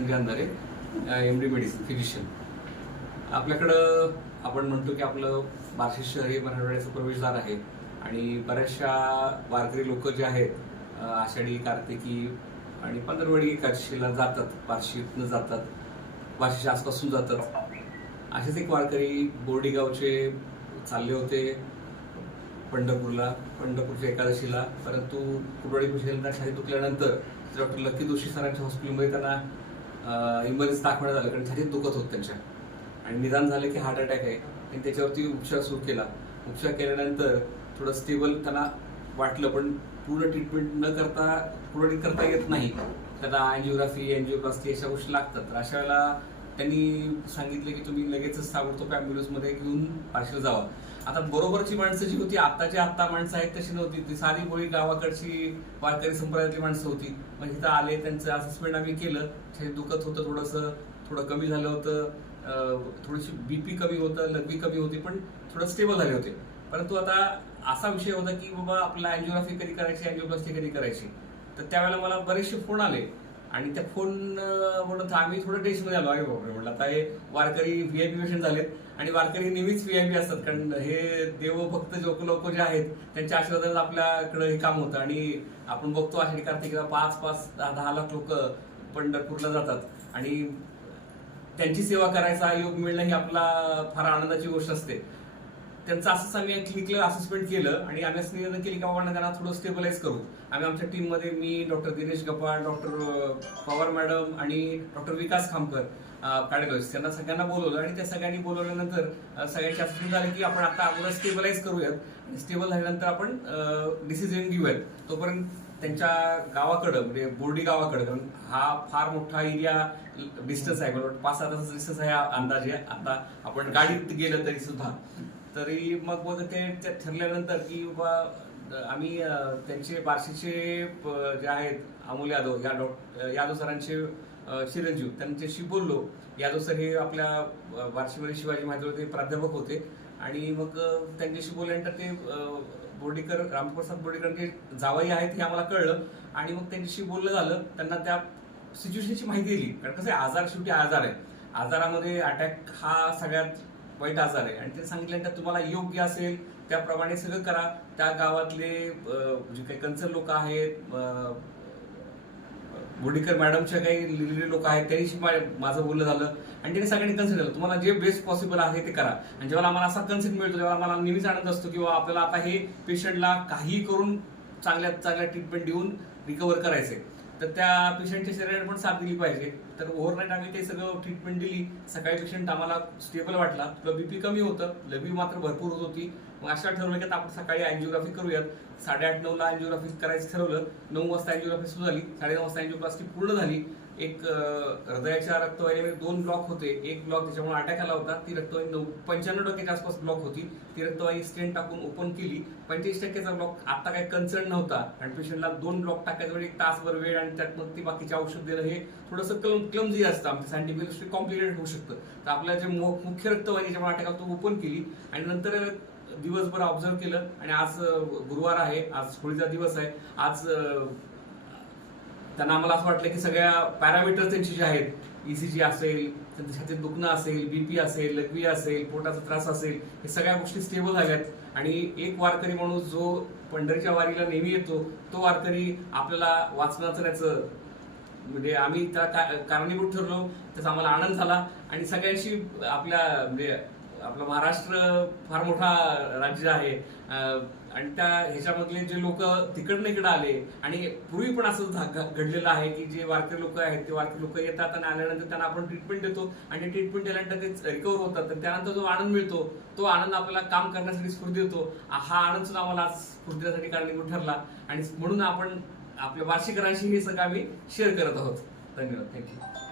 M D medicine physician आपल्याकडं आपण म्हणतो की आपलं बार्शी शहर हे मराठवाड्याचं प्रवेशद्वार आहे आणि बऱ्याचशा वारकरी लोक जे आहेत आषाढी कार्तिकी आणि पंधरवडी एकादशीला जातात बार्शीतनं जातात बार्शीच्या आसपासून जातात. असेच एक वारकरी बोर्डीगावचे चालले होते पंढरपूरला पंढरपूरच्या एकादशीला. परंतु कुरवाडी पेशंटला शाळेत दुखल्यानंतर डॉक्टर लकी दोषी सरांच्या हॉस्पिटलमध्ये त्यांना इमर्जन्सी दाखवण्यात आलं कारण छातीत दुखत होत त्यांच्या. आणि निदान झालं की हार्ट अटॅक आहे. आणि त्याच्यावरती उपचार सुरू केला. उपचार केल्यानंतर थोडं स्टेबल त्यांना वाटलं पण पूर्ण ट्रीटमेंट न करता पूर्ण करता येत नाही. त्यांना अँजिओग्राफी अँजिओप्लास्टी अशा गोष्टी लागतात. तर अशा वेळेला त्यांनी सांगितले की तुम्ही लगेचच ताबडतोब ॲम्ब्युलन्समध्ये घेऊन पार्शल जावा. आता बरोबरची माणसं जी होती आत्ताची आत्ता माणसं आहेत तशी नव्हती. ती साधी बोळी गावाकडची वारकरी संप्रदायातली माणसं होती. म्हणजे इथं आले त्यांचं असेसमेंट आम्ही केलं. ते दुखत होतं थोडंसं थोडं कमी झालं होतं. थोडीशी बीपी कमी होतं लघवी कमी होती पण थोडं स्टेबल झाले होते. परंतु आता असा विषय होता की बाबा आपल्याला अँजिओग्राफी कधी करायची अँजिओप्लास्टी कधी करायची? तर त्यावेळेला मला बरेचसे फोन आले. आणि त्या फोन म्हणून आम्ही थोडं टेन्शनमध्ये आलो. आहे बाबा म्हटलं आता हे वारकरी व्ही आय पी पेशंट झालेत आणि वारकरी नेहमीच व्ही आय पी असतात. कारण हे देवभक्त लोक लोक जे आहेत त्यांच्या आशीर्वादाने आपल्याकडे हे काम होतं. आणि आपण बघतो आषाढी किंवा पाच पाच दहा दहा लाख लोक पंढरपूरला जातात. आणि त्यांची सेवा करायचा योग मिळणं ही आपला फार आनंदाची गोष्ट असते. त्यांचं असंच आम्ही क्लिनिकल असेसमेंट केलं आणि आम्ही असं निवेदन केलं की बाबा त्यांना थोडं स्टेबलाइज करू. आम्ही आमच्या टीममध्ये मी doctor Dinesh Gapal doctor Pawar madam आणि डॉक्टर विकास खामकर कार्डिओलॉजिस्ट त्यांना सगळ्यांना बोलवलं आणि त्या सगळ्यांनी बोलवल्यानंतर सगळ्यांची असं झालं की आपण आता अगोदर स्टेबलाइज करूयात. आणि स्टेबल झाल्यानंतर आपण डिसिजन घेऊयात. तोपर्यंत त्यांच्या गावाकडं म्हणजे बोर्डी गावाकडं कारण हा फार मोठा एरिया डिस्टन्स आहे. पाच सहा तासाचा डिस्टन्स आहे अंदाजे. आता आपण गाडीत गेलं तरी सुद्धा. तरी मग मग ते ठरल्यानंतर की बा आम्ही त्यांचे बार्शीचे प- जे आहेत अमोल यादव या डॉ यादव सरांचे चिरंजीव त्यांच्याशी बोललो. यादव सर हे आपल्या बार्शीमध्ये शिवाजी महाराज प्राध्यापक होते. आणि मग त्यांच्याशी बोलल्यानंतर ते बोर्डीकर रामप्रसाद बोर्डीकरांचे जावाई आहेत हे आम्हाला कळलं. आणि मग त्यांच्याशी बोललं झालं. त्यांना त्या सिच्युएशनची माहिती दिली. कारण कसं आहे आजार शेवटी आजार आहे. आजारामध्ये अटॅक हा सगळ्यात वाईट आजार आहे आणि ते सांगितल्यानंतर तुम्हाला योग्य असेल त्याप्रमाणे सगळं करा. त्या गावातले जे काही कन्सर्न लोक आहेत अं, मॅडमच्या काही लिहिलेले लोक आहेत त्यांनीशी माझं बोलणं झालं. आणि त्यांनी सगळ्यांनी कन्सेंट झालं तुम्हाला जे बेस्ट पॉसिबल आहे ते करा. आणि जेव्हा आम्हाला असा कन्सेंट मिळतो तेव्हा आम्हाला नेहमीच आनंद असतो की बाबा आपल्याला आता हे पेशंटला काही करून चांगल्यात चांगल्या ट्रीटमेंट देऊन रिकवर करायचंय. तर त्या पेशंटच्या शरीराने पण साथ दिली पाहिजे. तर ओव्हरनाईट आम्ही ते सगळं ट्रीटमेंट दिली. सकाळी पेशंट आम्हाला स्टेबल वाटला. तुला बीपी कमी होतं. लबी मात्र भरपूर होत होती. मग अशा ठरवलं की आपण सकाळी अँजिओग्राफी करूयात. साडेआठ नऊला अँजिओग्राफी करायचं ठरवलं. नऊ वाजता अँजिओग्राफी सुरू झाली. साडेनऊ वाजता अँजिओग्राफी पूर्ण झाली. एक हृदयाच्या रक्तवाहिनीमध्ये दोन ब्लॉक होते. एक ब्लॉक त्याच्यामुळे अटॅक आला होता. ती रक्तवाहिनी नऊ पंच्याण्णव टक्क्याच्या आसपास ब्लॉक होती. ती रक्तवाहिनी स्टेन टाकून ओपन केली. पंचवीस टक्क्याचा ब्लॉक आता काही कन्सर्न नव्हता. आणि पेशंटला दोन ब्लॉक टाकायचं वेळ एक तासभर वेळ आणि त्यात मग ती बाकीचे औषध देणं हे थोडंसं कलम क्लमजी असतं आमचं सायंटिफिक दृष्टी कॉम्प्लिकेटेड होऊ शकतं. तर आपल्या जे मुख्य रक्तवाहिनी ज्यामुळे तो ओपन केली आणि नंतर दिवसभर ऑब्झर्व केलं आणि आज गुरुवार आहे आज होळीचा दिवस आहे आज त्यांना आम्हाला असं वाटलं की सगळ्या पॅरामीटर त्यांची जे आहेत ईसीजी असेल त्यांच्या छातीत दुखणं असेल बीपी असेल लघवी असेल पोटाचा त्रास असेल हे सगळ्या गोष्टी स्टेबल झाल्यात आणि एक वारकरी माणूस जो पंढरीच्या वारीला नेहमी येतो तो वारकरी आपल्याला वाचनाचं त्याचं म्हणजे आम्ही त्या कारणीभूत ठरलो त्याचा आम्हाला आनंद झाला. आणि सगळ्यांशी आपल्या म्हणजे आपला महाराष्ट्र फार मोठा राज्य आहे. आणि त्या ह्याच्यामधले जे लोक तिकडनं इकडे आले आणि पूर्वी पण असं घडलेलं आहे की जे वारकरी लोक आहेत ते वारकरी लोक येतात आणि आल्यानंतर त्यांना आपण ट्रीटमेंट देतो. आणि ट्रीटमेंट दिल्यानंतर ते रिकवर होतात. तर त्यानंतर जो आनंद मिळतो तो आनंद आपल्याला काम करण्यासाठी स्फूर्ती देतो. हा आनंद सुद्धा आम्हाला आज स्फूर्ती देण्यासाठी कारणीभूत ठरला. आणि म्हणून आपण आपल्या वार्षिकरांशी हे सगळं आम्ही शेअर करत आहोत. धन्यवाद. थँक्यू